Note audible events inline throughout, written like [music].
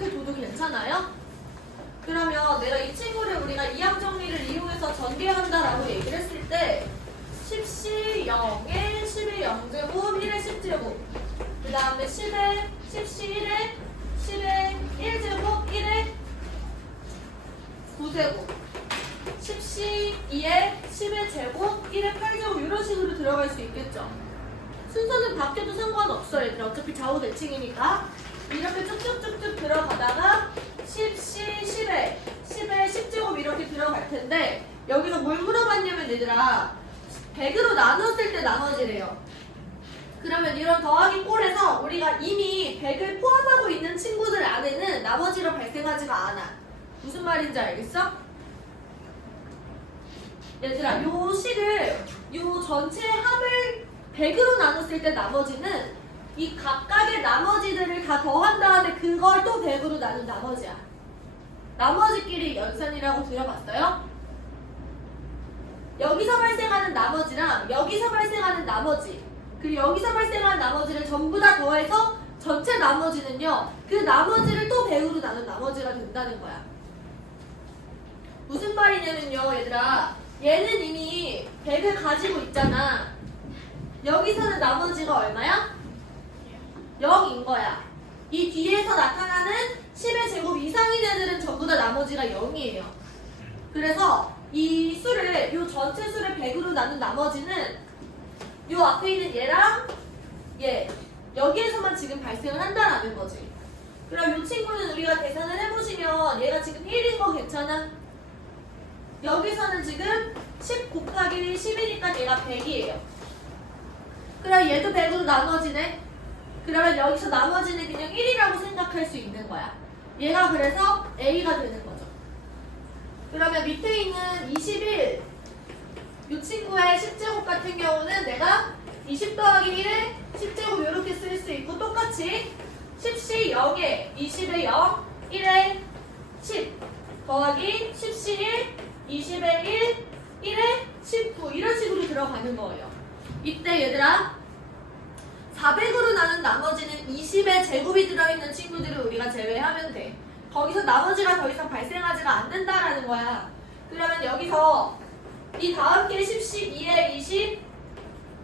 10제곱 이렇게 둬도 괜찮아요? 그러면 내가 이 친구를 우리가 이항 정리를 이용해서 전개한다라고 얘기를 했을 때 10시 0에 10의 0제곱 1의 10제곱 그 다음에 10의 10시 1에 10의 1제곱 1의 9제곱 10시 2에 10의 제곱 1의 8제곱 이런 식으로 들어갈 수 있겠죠. 순서는 바뀌어도 상관없어요. 어차피 좌우 대칭이니까 이렇게 쭉쭉쭉쭉 들어가다가 10시 10에 10에 10제곱 이렇게 들어갈 텐데 여기서 뭘 물어봤냐면 얘들아 100으로 나눴을 때 나눠지래요 그러면 이런 더하기 꼴에서 우리가 이미 100을 포함하고 있는 친구들 안에는 나머지로 발생하지가 않아 무슨 말인지 알겠어? 얘들아 요 식을 요 전체 합을 100으로 나눴을 때 나머지는 이 각각의 나머지들을 다 더한 다음에 그걸 또 100으로 나눈 나머지야. 나머지끼리 연산이라고 들어봤어요? 여기서 발생하는 나머지랑 여기서 발생하는 나머지 그리고 여기서 발생하는 나머지를 전부 다 더해서 전체 나머지는요 그 나머지를 또 100으로 나눈 나머지가 된다는 거야. 무슨 말이냐면요 얘들아 얘는 이미 100을 가지고 있잖아. 여기서는 나머지가 얼마야? 0인 거야. 이 뒤에서 나타나는 10의 제곱 이상인 애들은 전부 다 나머지가 0이에요. 그래서 이 수를, 이 전체 수를 100으로 나눈 나머지는 이 앞에 있는 얘랑 얘, 여기에서만 지금 발생을 한다라는 거지. 그럼 이 친구는 우리가 계산을 해보시면 얘가 지금 1인 거 괜찮아? 여기서는 지금 10 곱하기 10이니까 얘가 100이에요. 그럼 얘도 100으로 나눠지네? 그러면 여기서 나머지는 그냥 1이라고 생각할 수 있는 거야. 얘가 그래서 A가 되는 거죠. 그러면 밑에 있는 21, 이 친구의 10제곱 같은 경우는 내가 20 더하기 1에 10제곱 이렇게 쓸 수 있고 똑같이 10시 0에 20에 0, 1에 10 더하기 10시 1, 20에 1, 1에 19 이런 식으로 들어가는 거예요. 이때 얘들아 400으로 나눈 나머지는 20의 제곱이 들어있는 친구들을 우리가 제외하면 돼. 거기서 나머지가 더 이상 발생하지가 않는다라는 거야. 그러면 여기서 이 다음 게 10, 12에 20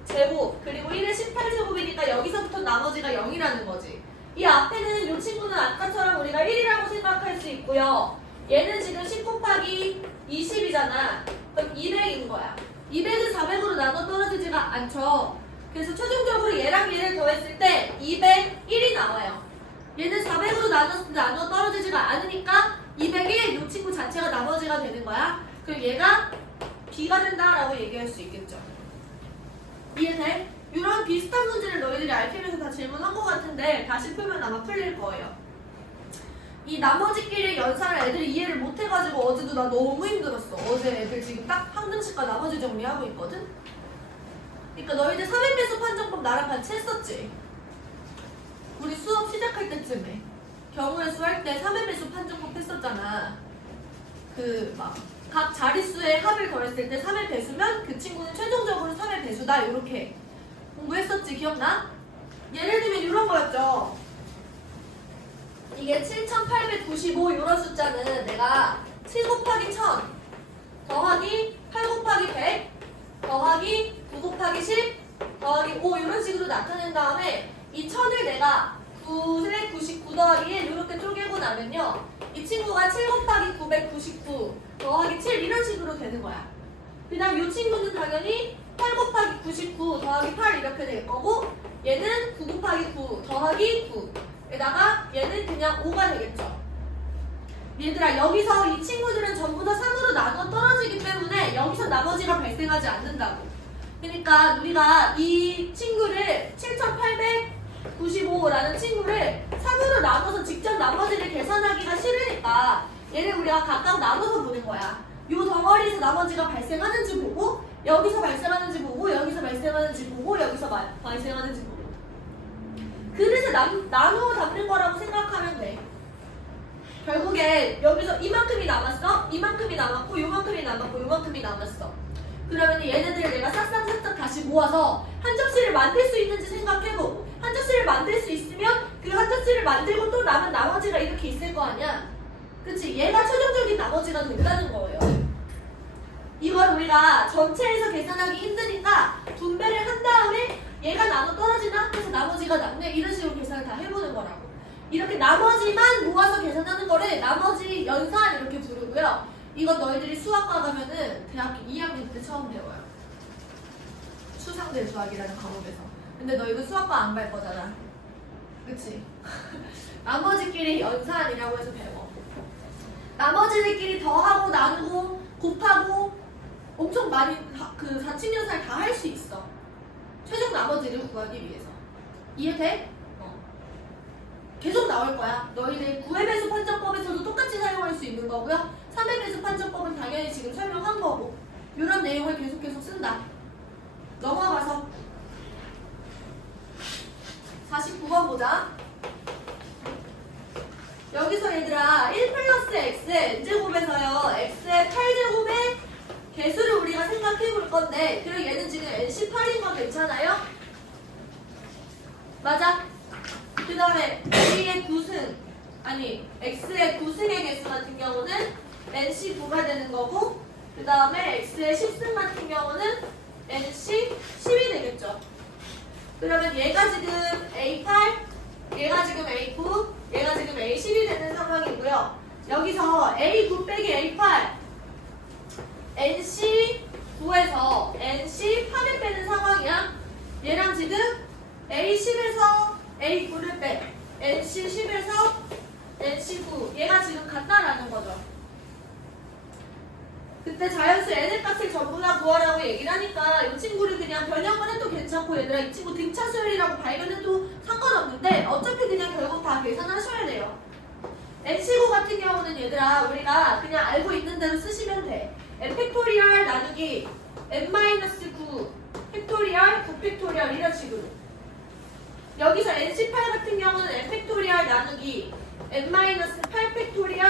제곱 그리고 1에 18제곱이니까 여기서부터 나머지가 0이라는 거지. 이 앞에는 이 친구는 아까처럼 우리가 1이라고 생각할 수 있고요. 얘는 지금 10 곱하기 20이잖아. 그럼 200인 거야. 200은 400으로 나눠 떨어지지가 않죠. 그래서 최종적으로 얘랑 얘를 더했을 때 201이 나와요. 얘는 400으로 나눠, 나눠 떨어지지가 않으니까 201, 이 친구 자체가 나머지가 되는 거야. 그럼 얘가 B가 된다라고 얘기할 수 있겠죠. 이해돼? 이런 비슷한 문제를 너희들이 알피면서 다 질문한 것 같은데 다시 풀면 아마 풀릴 거예요. 이 나머지끼리 연산을 애들이 이해를 못 해가지고 어제도 나 너무 힘들었어. 어제 애들 지금 딱 한 등씩과 나머지 정리하고 있거든? 그러니까 너희들 3인 배수 판정법 나랑 같이 했었지? 우리 수업 시작할 때쯤에 경우의 수 할때 3인 배수 판정법 했었잖아. 그 막 각 자릿수의 합을 더했을 때 3의 배수면 그 친구는 최종적으로 3의 배수다 이렇게 공부했었지 기억나? 예를 들면 이런 거였죠. 이게 7895 이런 숫자는 내가 7 곱하기 1000 더하기 8 곱하기 100 더하기 9 곱하기 10 더하기 5 이런 식으로 나타낸 다음에 이 1000을 내가 9에 99 더하기 1 이렇게 쪼개고 나면요 이 친구가 7 곱하기 999 더하기 7 이런 식으로 되는 거야. 그 다음 이 친구는 당연히 8 곱하기 99 더하기 8 이렇게 될 거고 얘는 9 곱하기 9 더하기 9 에다가 얘는 그냥 5가 되겠죠. 얘들아 여기서 이 친구들은 전부 다 3으로 나눠 떨어지기 때문에 여기서 나머지가 발생하지 않는다고 그러니까 우리가 이 친구를 7895라는 친구를 3으로 나눠서 직접 나머지를 계산하기가 싫으니까 얘를 우리가 각각 나눠서 보는 거야 요 덩어리에서 나머지가 발생하는지 보고 여기서 발생하는지 보고 여기서 발생하는지 보고 여기서 마- 발생하는지 보고 남, 나누어 담는 거라고 생각하면 돼. 결국에 여기서 이만큼이 남았어? 이만큼이 남았고 요만큼이 남았고 요만큼이 남았어. 그러면 얘네들을 내가 싹싹싹싹 다시 모아서 한 접시를 만들 수 있는지 생각해보고 한 접시를 만들 수 있으면 그 한 접시를 만들고 또 남은 나머지가 이렇게 있을 거 아니야? 그치? 얘가 최종적인 나머지가 된다는 거예요. 이걸 우리가 전체에서 계산하기 힘드니까 분배를 한 다음에 얘가 나눠 떨어지나? 그래서 나머지가 남네? 이런 식으로 계산을 다 해보는 거라고. 이렇게 나머지만 모아서 계산하는 거를 나머지 연산 이렇게 부르고요. 이건 너희들이 수학과 가면은 대학교 2학년 때 처음 배워요. 추상대 수학이라는 과목에서. 근데 너 이거 수학과 안 갈 거잖아. 그치? [laughs] 나머지끼리 연산이라고 해서 배워. 나머지들끼리 더하고 나누고 곱하고 엄청 많이 다- 그 사칙연산 다할 수 있어. 최종 나머지를 구하기 위해서. 이해돼? 어. 계속 나올 거야. 너희들 9회 배수 판정법에서도 똑같이 사용할 수 있는 거고요. 3회 배수 판정법은 당연히 지금 설명한 거고. 이런 내용을 계속 계속 쓴다. 넘어가서 49번 보자. 여기서 얘들아 1 플러스 x n제곱에서요 x의 8제곱의 개수를 우리가 생각해 볼 건데 그럼 얘는 지금 nc8인 건 괜찮아요? 맞아? 그 다음에 a의 9승 아니 x의 9승의 개수 같은 경우는 nc9가 되는 거고 그 다음에 x의 10승 같은 경우는 nc10이 되겠죠 그러면 얘가 지금 a8 얘가 지금 A9, 얘가 지금 A10이 되는 상황이고요. 여기서 A9 빼기 A8, NC9에서 NC8을 빼는 상황이야. 얘랑 지금 A10에서 A9를 빼, NC10에서 NC9, 얘가 지금 같다라는 거죠. 그때 자연수 n의 값을 전부 다 구하라고 얘기를 하니까 이 친구를 그냥 변형을 해도 괜찮고 얘들아 이 친구 등차 수열이라고 발견해도 상관없는데 어차피 그냥 결국 다 계산하셔야 돼요. nc9 같은 경우는 얘들아 우리가 그냥 알고 있는 대로 쓰시면 돼. n 팩토리얼 나누기 n-9 팩토리얼 9 팩토리얼 이런 식으로. 여기서 nc8 같은 경우는 n 팩토리얼 나누기 n-8 팩토리얼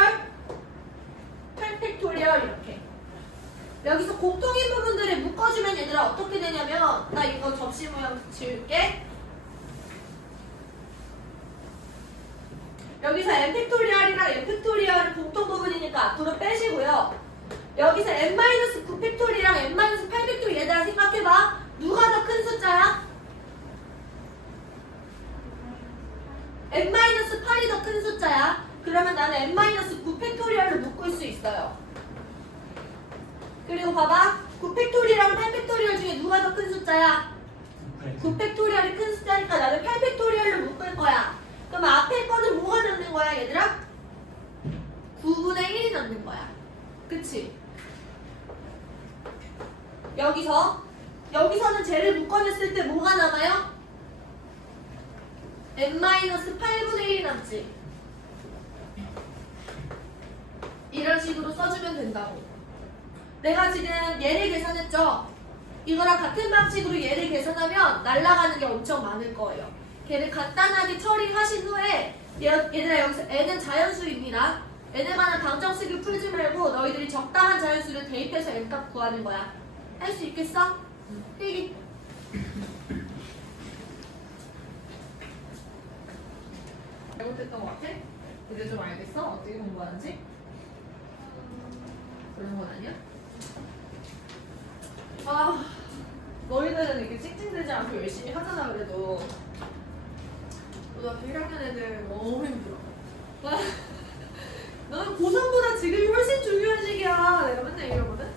8 팩토리얼 이렇게. 여기서 공통인 부분들을 묶어주면 얘들아 어떻게 되냐면 나 이거 접시 모양 지울게. 여기서 n 팩토리얼이랑 n 팩토리얼은 공통 부분이니까 앞으로 빼시고요. 여기서 n-9 팩토리얼이랑 n-8 팩토리얼 얘들아 생각해봐. 누가 더 큰 숫자야? n-8이 더 큰 숫자야. 그러면 나는 n-9 팩토리얼을 묶을 수 있어요 그리고 봐봐 9팩토리얼이랑 8팩토리얼 중에 누가 더 큰 숫자야? 9팩토리얼이 큰 숫자니까 나는 8팩토리얼을 묶을 거야 그럼 앞에 거는 뭐가 남는 거야 얘들아? 9분의 1이 남는 거야 그치? 여기서 여기서는 쟤를 묶어냈을 때 뭐가 남아요? n-8분의 1이 남지 이런 식으로 써주면 된다고 내가 지금 얘를 계산했죠? 이거랑 같은 방식으로 얘를 계산하면 날아가는 게 엄청 많을 거예요. 걔를 간단하게 처리하신 후에 얘, 얘들아 여기서 n은 자연수입니다. n에 관한 방정식을 풀지 말고 너희들이 적당한 자연수를 대입해서 n값 구하는 거야. 할 수 있겠어? 필기. 잘못했던 것 같아? 이제 좀 알겠어? 어떻게 공부하는지? 그런 건 아니야? 아, 너희들은 이렇게 찡찡대지 않고 열심히 하잖아, 그래도. 고등학교 1학년 애들 너무 힘들어. 와, [laughs] 너는 고3보다 지금이 훨씬 중요한 시기야. 내가 맨날 이러거든?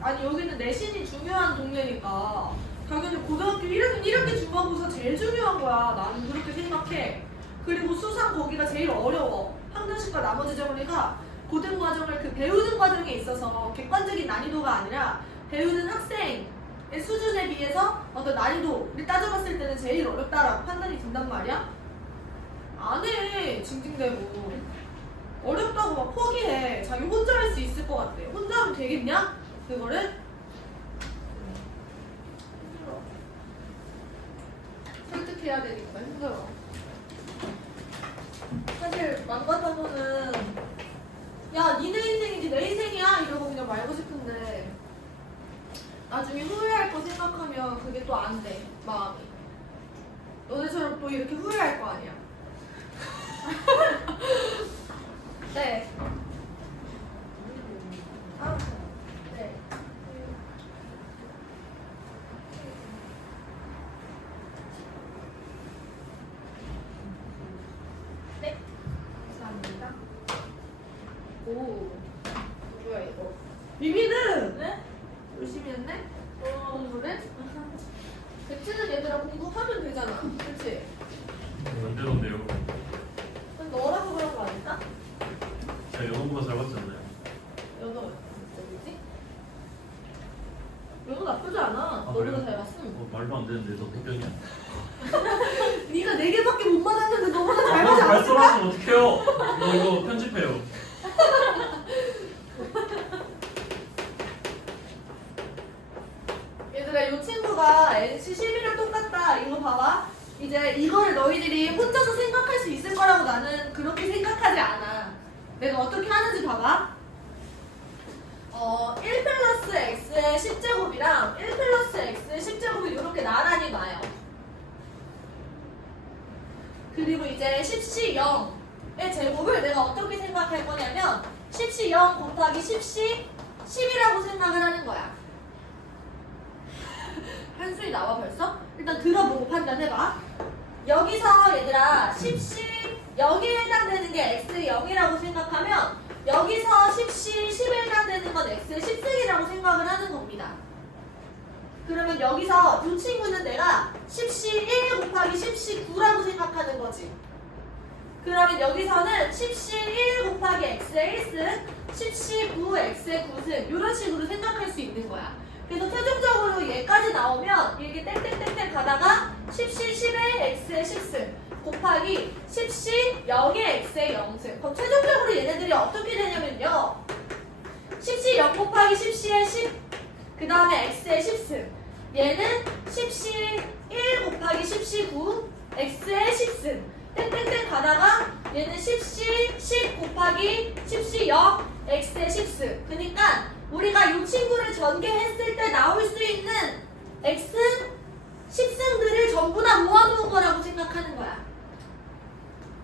아니, 여기는 내신이 중요한 동네니까. 당연히 고등학교 1학년 1학기 중간고사 제일 중요한 거야. 나는 그렇게 생각해. 그리고 수상 거기가 제일 어려워. 학년식과 나머지 정원이가 고등 과정을 그 배우는 과정에 있어서 객관적인 난이도가 아니라 배우는 학생의 수준에 비해서 어떤 난이도를 따져봤을 때는 제일 어렵다라고 판단이 든단 말이야? 안 해, 징징대고. 어렵다고 막 포기해. 자기 혼자 할 수 있을 것 같아. 혼자 하면 되겠냐? 그거를? 힘들어. 설득해야 되니까 힘들어. 맘 같아서는 야 니네 인생이지 내 인생이야 이러고 그냥 말고 싶은데 나중에 후회할 거 생각하면 그게 또 안 돼 마음이. 너네처럼 또 이렇게 후회할 거 아니야 네 아, 네. 네. 감사합니다. 오, 뭐야 이거? 미미는 네? 열심히 했네? 공부를? 백지는 얘들아 공부하면 되잖아. 그치? 언제던데요? 근데 너라서 그런 거 아닐까? 제가 영어보다 잘 봤잖아요. 연어 뭐지? 연어 나쁘지 않아. 아, 너보다? 잘 봤음. 어, 말도 안 되는데 너 백병이야. [laughs] 네가 네 개밖에 못 맞았는데 너보다 잘 맞지 않았을까? 발설하면 어떡해요? 이거 이거 편집해요. [laughs] 얘들아 이 친구가 NC 11이랑 똑같다 이거 봐봐 이제 이거를 너희들이 혼자서 생각할 수 있을 거라고 나는 그렇게 생각하지 않아 내가 어떻게 하는지 봐봐 어, 1 플러스 x의 10제곱이랑 1 플러스 x의 10제곱이 이렇게 나란히 놔요 그리고 이제 10시 0의 제곱을 내가 어떻게 생각할 거냐면 10시 0 곱하기 10시 10이라고 생각을 하는 거야 [laughs] 한수이 나와 벌써? 일단 들어보고 판단해봐. 여기서 얘들아 10시 0에 해당되는 게 x 0이라고 생각하면 여기서 10시 10에 해당되는 건 x 10승이라고 생각을 하는 겁니다. 그러면 여기서 이 친구는 내가 10시 1 곱하기 10시 9라고 생각하는 거지. 그러면 여기서는 10시 1 곱하기 x의 1승, 10시 9 x의 9승 이런 식으로 생각할 수 있는 거야. 그래서 최종적으로 얘까지 나오면 이게 땡땡땡땡 가다가 10시 10의 x의 10승 곱하기 10시 0의 x의 0승 그럼 최종적으로 얘네들이 어떻게 되냐면요. 10시 0 곱하기 10시의 10 그 다음에 x의 10승 얘는 10시 1 곱하기 10시 9 x의 10승 땡땡땡 가다가 얘는 10시 10 곱하기 10시 0 x의 10승 그러니까 우리가 이 친구를 전개했을 때 나올 수 있는 x 10승들을 전부 다 모아놓은 거라고 생각하는 거야.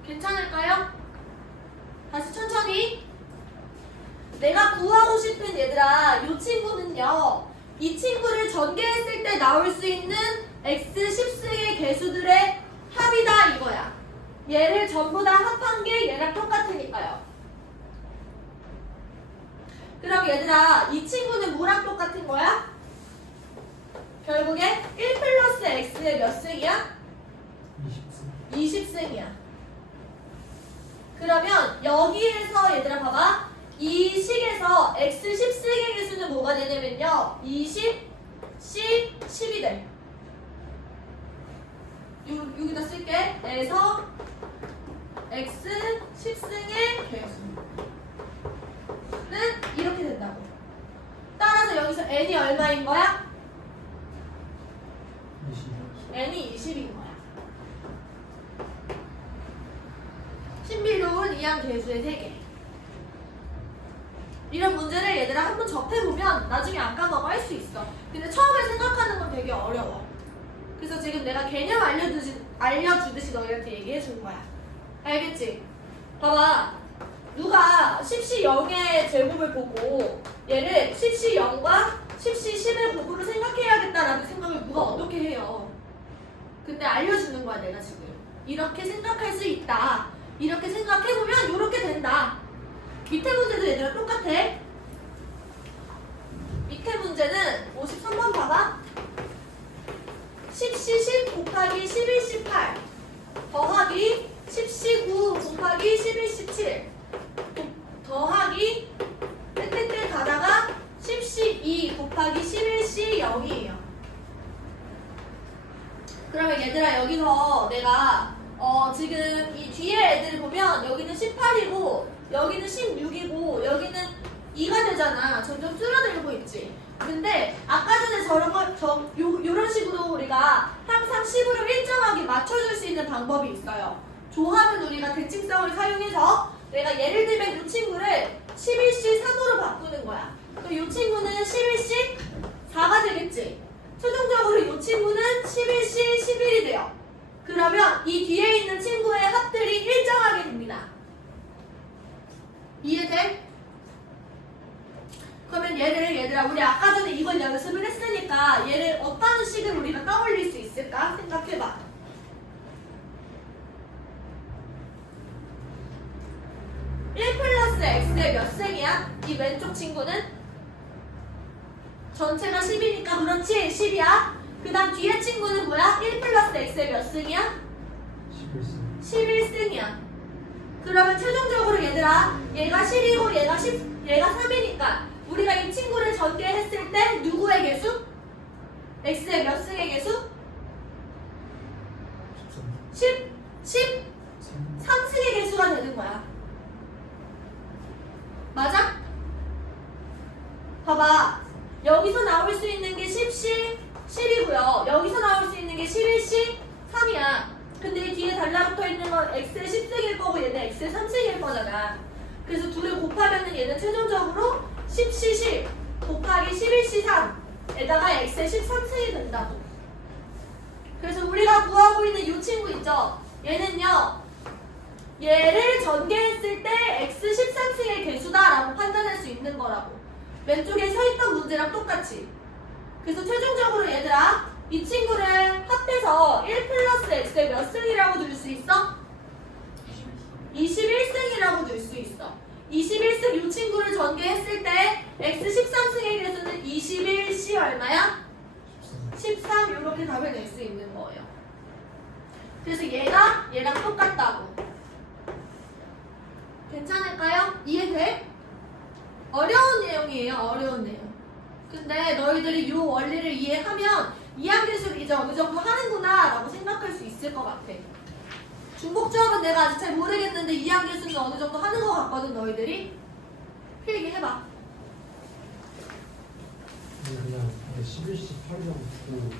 괜찮을까요? 다시 천천히. 내가 구하고 싶은 얘들아, 이 친구는요. 이 친구를 전개했을 때 나올 수 있는 x 10승의 개수들의 합이다 이거야. 얘를 전부 다 합한 게 얘랑 똑같으니까요. 그럼 얘들아 이 친구는 뭐랑 똑같은 거야? 결국에 1 플러스 x의 몇 승이야? 20승이야. 그러면 여기에서 얘들아 봐봐. 이 식에서 x 10승의 개수는 뭐가 되냐면요. 20, 10, 10이 돼. 요, 여기다 쓸게. 에서 x 10승의 개수. 는 이렇게 된다고. 따라서 여기서 n이 얼마인 거야? n이 20인 거야. 신비로운 이항 개수의 세계. 이런 문제를 얘들아 한번 접해보면 나중에 안 까먹어 할 수 있어. 근데 처음에 생각하는 건 되게 어려워. 그래서 지금 내가 개념 알려주지, 알려주듯이 너희한테 얘기해 준 거야. 알겠지? 봐봐. 누가 10시 0의 제곱을 보고 얘를 10시 0과 10시 10의 곱으로 생각해야겠다라는 생각을 누가 어떻게 해요? 근데 알려주는 거야 내가 지금. 이렇게 생각할 수 있다. 이렇게 생각해보면 이렇게 된다. 밑에 문제도 얘들아 똑같아. 밑에 문제는 53번 봐봐. 10시 10 곱하기 11, 18 더하기 10시 9 곱하기 11, 17 더하기 땡땡땡 가다가 10시 2 곱하기 11시 0이에요. 그러면 얘들아 여기서 내가 어 지금 이 뒤에 애들을 보면 여기는 18이고 여기는 16이고 여기는 2가 되잖아. 점점 줄어들고 있지. 근데 아까 전에 저런 거, 저, 요, 요런 식으로 우리가 항상 10으로 일정하게 맞춰줄 수 있는 방법이 있어요. 조합은 우리가 대칭성을 사용해서 내가 예를 들면 이 친구를 11시 3으로 바꾸는 거야. 이 친구는 11시 4가 되겠지. 최종적으로 이 친구는 11시 11이 돼요. 그러면 이 뒤에 있는 친구의 합들이 일정하게 됩니다. 이해돼? 그러면 얘를 얘들아 우리 아까 전에 이걸 연습을 했으니까 얘를 어떤 식으로 우리가 떠올릴 수 있을까 생각해봐. 1 플러스 x의 몇 승이야? 이 왼쪽 친구는 전체가 10이니까 그렇지 10이야. 그 다음 뒤에 친구는 뭐야? 1 플러스 x의 몇 승이야? 11승 11승이야. 그러면 최종적으로 얘들아, 얘가 10이고 얘가 10, 얘가 3이니까 우리가 이 친구를 전개했을 때 누구의 개수? x의 몇 승의 개수? 10, 10, 3승의 개수가 되는 거야. 맞아? 봐봐. 여기서 나올 수 있는 게 10시 10이고요. 여기서 나올 수 있는 게 11시 3이야. 근데 이 뒤에 달라붙어 있는 건 x의 10승일 거고 얘는 x의 3승일 거잖아. 그래서 둘을 곱하면은 얘는 최종적으로 10시 10 곱하기 11시 3에다가 x의 13승이 된다고. 그래서 우리가 구하고 있는 이 친구 있죠? 얘는요. 얘를 전개했을 때 x 13승의 개수다라고 판단할 수 있는 거라고. 왼쪽에 서 있던 문제랑 똑같이. 그래서 최종적으로 얘들아 이 친구를 합해서 1 플러스 x의 몇 승이라고 줄수 있어? 21승이라고 줄수 있어. 21승 이 친구를 전개했을 때 x 13승의 개수는 21c 얼마야? 13 이렇게 답을 낼 수 있는 거예요. 그래서 얘가 얘랑 똑같다고. 괜찮을까요? 이해돼? 어려운 내용이에요. 어려운 내용. 근데 너희들이 이 원리를 이해하면 이해기술 이제 어느 정도 하는구나 라고 생각할 수 있을 것 같아. 중복조합은 내가 아직 잘 모르겠는데 이해기술은 어느 정도 하는 것 같거든 너희들이. 필기해봐. 그냥 11시 8이라고 두고